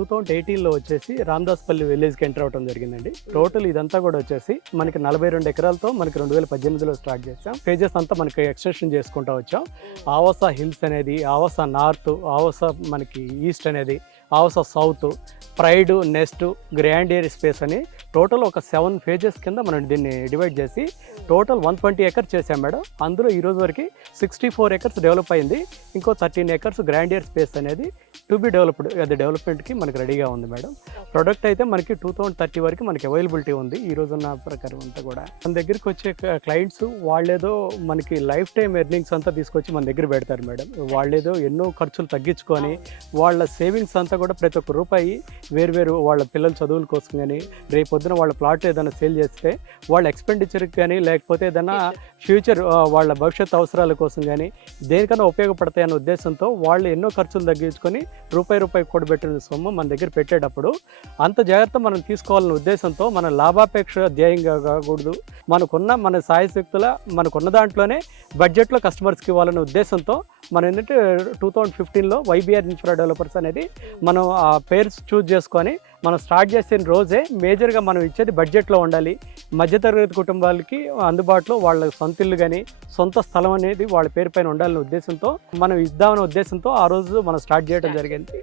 2018లో వచ్చేసి రామదాస్పల్లి విలేజ్కి ఎంటర్ అవ్వడం జరిగిందండి. టోటల్ ఇదంతా కూడా వచ్చేసి మనకి 42 ఎకరాలతో మనకి 2018లో స్టార్ట్ చేసాం. పేజెస్ అంతా మనకి ఎక్స్టెన్షన్ చేసుకుంటూ వచ్చాం. ఆవసా హిల్స్ అనేది, ఆవసా నార్త్, ఆవసా మనకి ఈస్ట్ అనేది, Aavasa south, pride, nest, grandeur space అని టోటల్ ఒక 7 ఫేజెస్ కింద మనం దీన్ని డివైడ్ చేసి టోటల్ 120 ఎకర్స్ చేసాం మేడం. అందులో ఈరోజు వరకు 64 ఎకర్స్ డెవలప్ అయింది. ఇంకో 13 ఎకర్స్ గ్రాండియర్ స్పేస్ అనేది టు బి డెవలప్డ్, అది డెవలప్మెంట్కి మనకి రెడీగా ఉంది మేడం. ప్రొడక్ట్ అయితే మనకి 2030 వరకు మనకి అవైలబిలిటీ ఉంది ఈ రోజున్న ప్రకారం అంతా కూడా. మన దగ్గరికి వచ్చే క్లయింట్స్ వాళ్ళేదో మనకి లైఫ్ టైం ఎర్నింగ్స్ అంతా తీసుకొచ్చి మన దగ్గర పెడతారు మేడం. వాళ్ళేదో ఎన్నో ఖర్చులు తగ్గించుకొని వాళ్ళ సేవింగ్స్ అంతా కూడా ప్రతి ఒక్క రూపాయి వేరు వాళ్ళ పిల్లల చదువుల కోసం కానీ, రేపు పొద్దున వాళ్ళ ప్లాట్ ఏదైనా సేల్ చేస్తే వాళ్ళ ఎక్స్పెండిచర్కి కానీ, లేకపోతే ఏదైనా ఫ్యూచర్ వాళ్ళ భవిష్యత్ అవసరాల కోసం కానీ దేనికన్నా ఉపయోగపడతాయన్న ఉద్దేశంతో వాళ్ళు ఎన్నో ఖర్చులు తగ్గించుకొని రూపాయి కూడబెట్టిన సొమ్ము మన దగ్గర పెట్టేటప్పుడు అంత జాగ్రత్త మనం తీసుకోవాలనే ఉద్దేశంతో మన లాభాపేక్ష ధ్యేయంగా కాకూడదు. మన సాయశక్తుల మనకున్న దాంట్లోనే బడ్జెట్లో కస్టమర్స్కి ఇవ్వాలనే ఉద్దేశంతో మనం ఏంటంటే 2015లో వైబీఆర్ ఇన్ఫ్రా డెవలపర్స్ అనేది మనం ఆ పేర్స్ చూజ్ చేసుకొని మనం స్టార్ట్ చేసిన రోజే మేజర్గా మనం ఇచ్చేది బడ్జెట్లో ఉండాలి, మధ్యతరగతి కుటుంబాలకి అందుబాటులో వాళ్ళ సొంత ఇల్లు కానీ సొంత స్థలం అనేది వాళ్ళ పేరు పైన ఉండాలనే ఉద్దేశంతో మనం ఇద్దామనే ఉద్దేశంతో ఆ రోజు మనం స్టార్ట్ చేయడం జరిగింది.